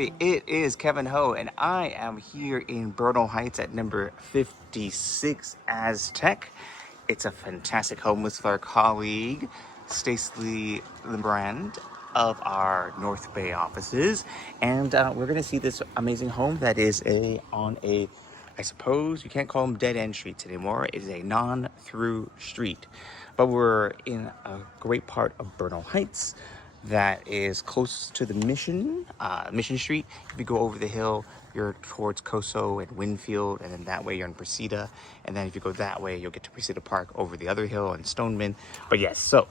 everybody, it is K.Ho, and I am here in Bernal Heights at number 56 Aztec. It's a fantastic home with our colleague, Stacy Lamirand of our North Bay offices. And we're going to see this amazing home that is on a, I suppose you can't call them dead-end streets anymore. It is a non-through street. But we're in a great part of Bernal Heights that is close to the Mission Street. If you go over the hill, you're towards K.Ho and Winfield, and then that way you're in Presida. And then if you go that way, you'll get to Presida Park over the other hill and Stoneman. But yes, so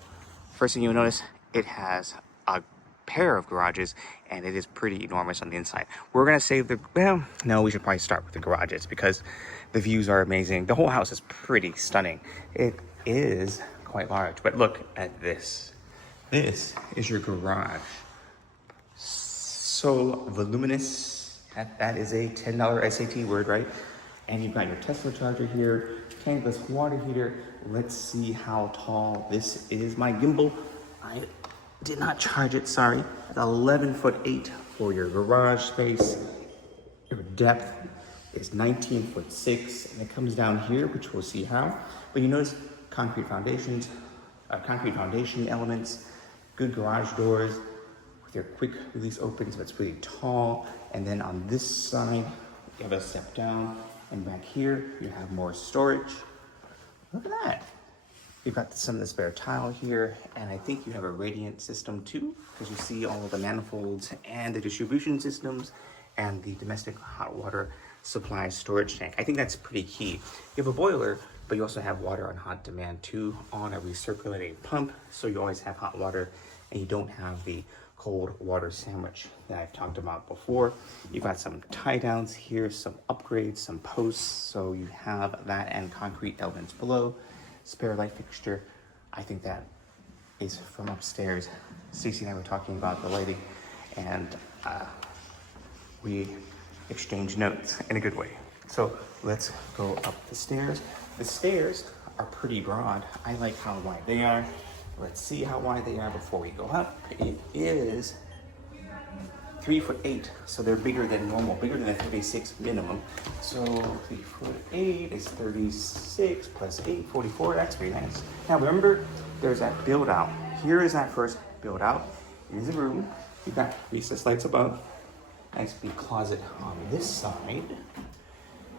first thing you'll notice, it has a pair of garages, and it is pretty enormous on the inside. We're gonna save the, well, no, we should probably start with the garages because the views are amazing. The whole house is pretty stunning. It is quite large, but look at this. This is your garage. So voluminous. That is a $10 SAT word, right? And you've got your Tesla charger here, tankless water heater. Let's see how tall this is. My gimbal, I did not charge it, sorry. It's 11'8" for your garage space. Your depth is 19'6", and it comes down here, which we'll see how. But you notice concrete foundation elements, good garage doors with your quick release opens, but it's pretty tall. And then on this side, you have a step down, and back here, you have more storage. Look at that. You've got some of the spare tile here, and I think you have a radiant system too, because you see all of the manifolds and the distribution systems and the domestic hot water supply storage tank. I think that's pretty key. You have a boiler, but you also have water on hot demand too on a recirculating pump, so you always have hot water and you don't have the cold water sandwich that I've talked about before. You've got some tie downs here, some upgrades, some posts, so you have that and concrete elements below. Spare light fixture, I think that is from upstairs. Stacy and I were talking about the lighting, and we exchanged notes in a good way. So let's go up the stairs. The stairs are pretty broad. I like how wide they are. Let's see how wide they are before we go up. It is 3'8", so they're bigger than normal, bigger than a 36 minimum. So 3'8" is 36 plus 8, 44. That's very nice. Now remember, there's that build out. Here is that first build out. Here's the room. You've got recessed lights above. Nice big closet on this side.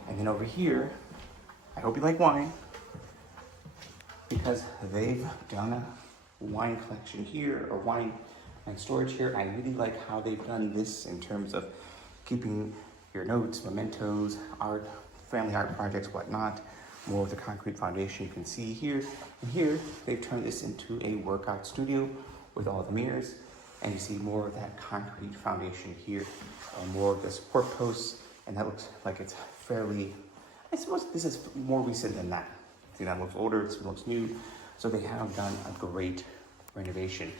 And then over here, I hope you like wine, because they've done a wine collection here, or wine and storage here. I really like how they've done this in terms of keeping your notes, mementos, art, family art projects, whatnot. More of the concrete foundation you can see here. And here, they've turned this into a workout studio with all the mirrors. And you see more of that concrete foundation here, and more of the support posts. And that looks like it's fairly, I suppose this is more recent than that. See, that looks older, this looks new. So they have done a great renovation.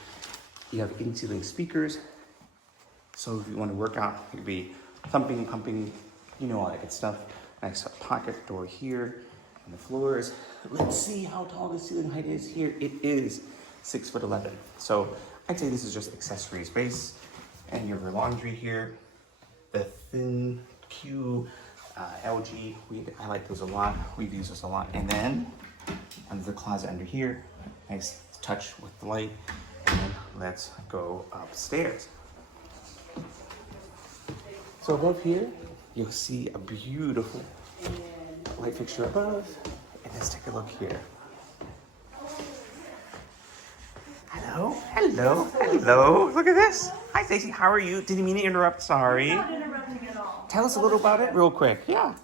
You have in-ceiling speakers. So if you want to work out, you'd be thumping, pumping, you know, all that good stuff. Nice pocket door here on the floors. Let's see how tall the ceiling height is here. It is 6'11". So I'd say this is just accessory space. And you have your laundry here. The thin Q LG, I like those a lot. We've used this a lot. And then under the closet under here, nice touch with the light. And then let's go upstairs. So above here, you'll see a beautiful light fixture above. And let's take a look here. Hello, hello, hello. Look at this. Hi, Stacy. How are you? Didn't mean to interrupt. Sorry. Not interrupting at all. Tell us a little about it real quick. Yeah.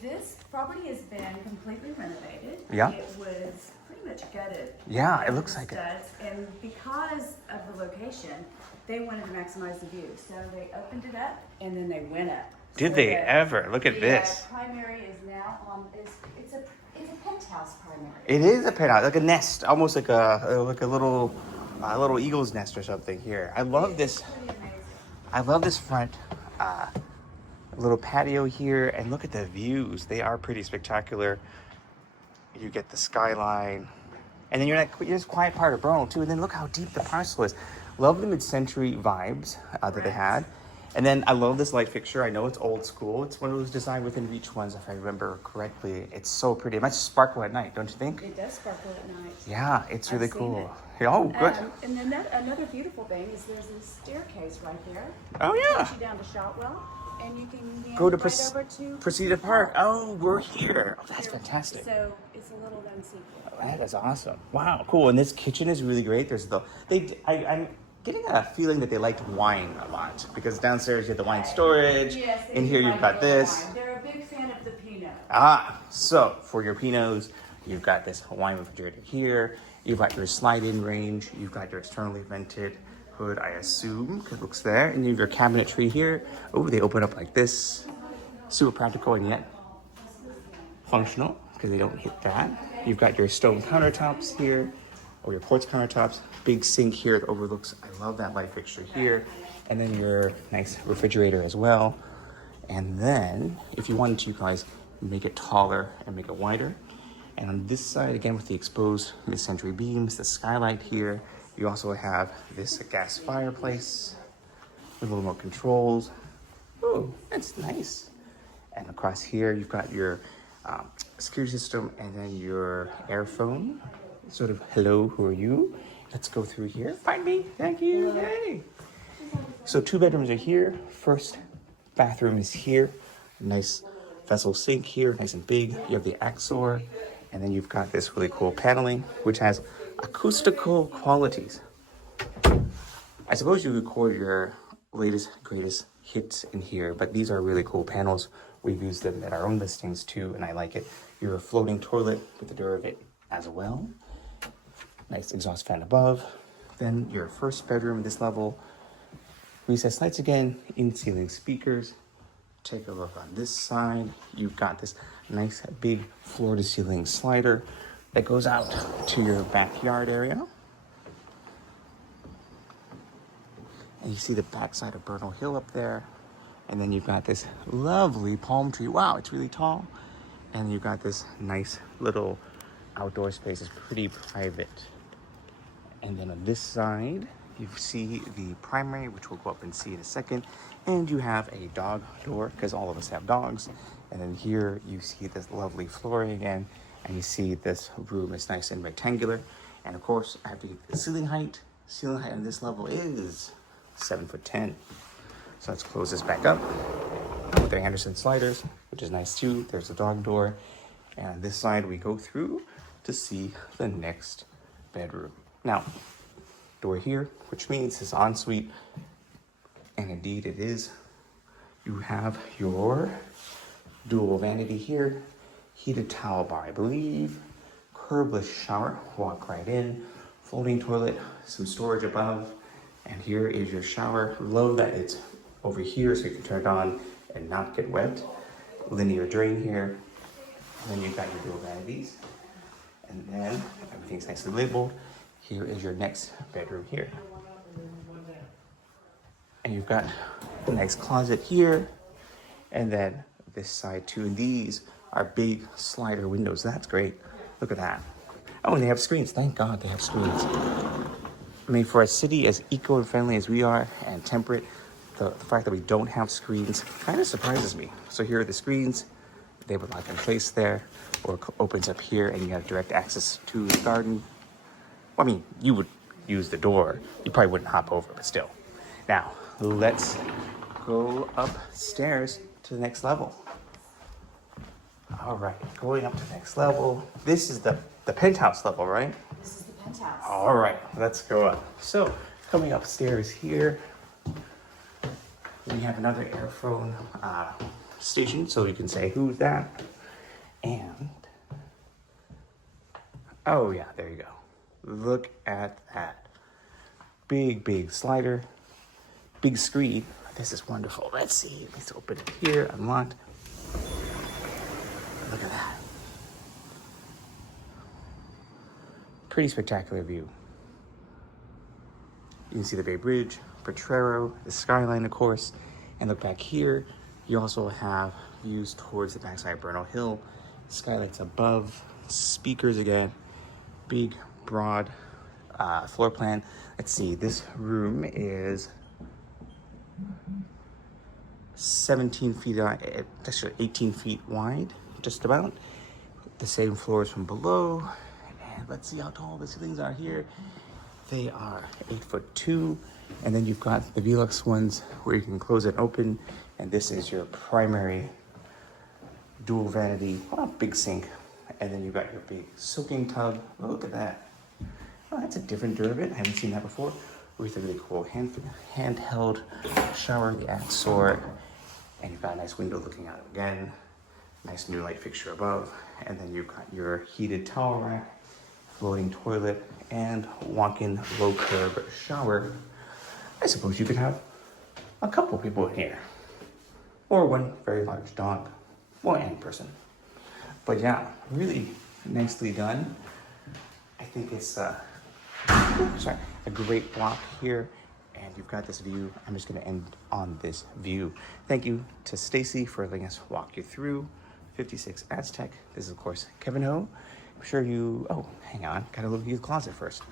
This property has been completely renovated. Yeah. It was pretty much gutted. Yeah, it looks like it. And because of the location, they wanted to maximize the view. So they opened it up and then they went up. Did So they ever? Look at this. The primary is now on, it's a penthouse primary. It is a penthouse, like a nest, almost like a little eagle's nest or something here. I love this. Pretty amazing. I love this front little patio here, and look at the views. They are pretty spectacular. You get the skyline, and then you're in this quiet part of Bernal too. And then look how deep the parcel is. Love the mid-century vibes that they had. And then I love this light fixture. I know it's old school. It's one of those design within reach ones, if I remember correctly. It's so pretty. It might sparkle at night, don't you think? It does sparkle at night. Yeah, it's really I've seen cool. it. Oh, good. And then another beautiful thing is there's a staircase right there. Oh, It yeah. takes you down to Shotwell, and you can Go to right over to Preceded Park. Oh, we're here. Oh, that's fantastic. So it's a little known secret. That is awesome. Wow, cool. And this kitchen is really great. There's I'm getting a feeling that they liked wine a lot because downstairs you have the wine storage. Yes, In here you've got this. Wine. They're a big fan of the Pinot. So for your Pinots, you've got this wine refrigerator here. You've got your slide-in range. You've got your externally vented hood, I assume, because it looks there. And you have your cabinetry here. Oh, they open up like this. Super practical and yet functional because they don't hit that. You've got your stone countertops here, or your quartz countertops. Big sink here that overlooks, I love that light fixture here. And then your nice refrigerator as well. And then, if you wanted to, you guys make it taller and make it wider. And on this side, again, with the exposed mid-century beams, the skylight here, you also have this gas fireplace with a little more controls. Ooh, that's nice. And across here, you've got your security system and then your air phone. Sort of, hello, who are you? Let's go through here. Find me, thank you, hey. So 2 bedrooms are here. First bathroom is here. Nice vessel sink here, nice and big. You have the Axor, and then you've got this really cool paneling, which has acoustical qualities. I suppose you record your latest, greatest hits in here, but these are really cool panels. We've used them at our own listings too, and I like it. Your floating toilet with the door of it as well. Nice exhaust fan above. Then your first bedroom, this level. Recessed lights again, in-ceiling speakers. Take a look on this side. You've got this nice big floor-to-ceiling slider that goes out to your backyard area. And you see the backside of Bernal Hill up there. And then you've got this lovely palm tree. Wow, it's really tall. And you've got this nice little outdoor space. It's pretty private. And then on this side, you see the primary, which we'll go up and see in a second. And you have a dog door, because all of us have dogs. And then here you see this lovely flooring again. And you see this room is nice and rectangular. And of course, I have to get the ceiling height. Ceiling height on this level is 7'10". So let's close this back up with their Anderson sliders, which is nice too. There's the dog door. And on this side, we go through to see the next bedroom. Now, door here, which means it's ensuite, and indeed it is. You have your dual vanity here, heated towel bar, I believe, curbless shower, walk right in, folding toilet, some storage above, and here is your shower. Love that it's over here so you can turn it on and not get wet. Linear drain here, and then you've got your dual vanities, and then everything's nicely labeled. Here is your next bedroom here. And you've got a nice closet here. And then this side too. And these are big slider windows. That's great. Look at that. Oh, and they have screens. Thank God they have screens. I mean, for a city as eco-friendly as we are and temperate, the fact that we don't have screens kind of surprises me. So here are the screens. They would lock in place there, or it opens up here and you have direct access to the garden. Well, I mean, you would use the door. You probably wouldn't hop over, but still. Now, let's go upstairs to the next level. All right, going up to the next level. This is the penthouse level, right? This is the penthouse. All right, let's go up. So, coming upstairs here, we have another airphone station, so you can say, who's that? And, oh yeah, there you go. Look at that. Big, big slider. Big screen. This is wonderful. Let's see. Let's open it here. Unlocked. Look at that. Pretty spectacular view. You can see the Bay Bridge, Potrero, the skyline, of course. And look back here. You also have views towards the backside of Bernal Hill. Skylights above. Speakers again. Big, broad floor plan. Let's see. This room is 17 feet, actually 18 feet wide, just about. The same floors from below. And let's see how tall the ceilings are here. They are 8'2", and then you've got the Velux ones where you can close and open, and this is your primary dual vanity, well, big sink, and then you've got your big soaking tub. Oh, look at that. Oh, that's a different Duravit. I haven't seen that before. With a really cool handheld shower, the Axor, and you've got a nice window looking out again. Nice new light fixture above, and then you've got your heated towel rack, floating toilet, and walk-in low curb shower. I suppose you could have a couple people in here, or one very large dog, or any person. But yeah, really nicely done. I think it's a great block here, and you've got this view. I'm just going to end on this view. Thank you to Stacy for letting us walk you through 56 Aztec. This is, of course, K.Ho. I'm sure you, oh, hang on, gotta look at the closet first.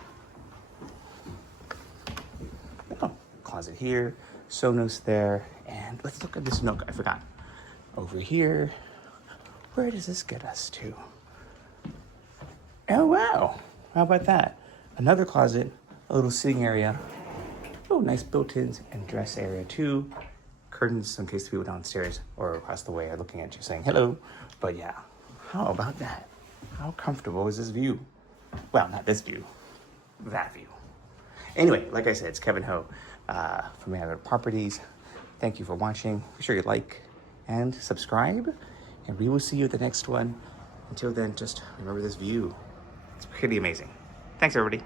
Oh, closet here, Sonos there, and let's look at this nook, I forgot. Over here, where does this get us to? Oh, wow, how about that? Another closet, a little sitting area. Oh, nice built-ins and dress area too. Curtains in case the people downstairs or across the way are looking at you saying hello. But yeah, how about that? How comfortable is this view? Well, not this view, that view. Anyway, like I said, it's K.Ho from Renovated Properties. Thank you for watching. Be sure you like and subscribe, and we will see you at the next one. Until then, just remember this view. It's pretty amazing. Thanks, everybody.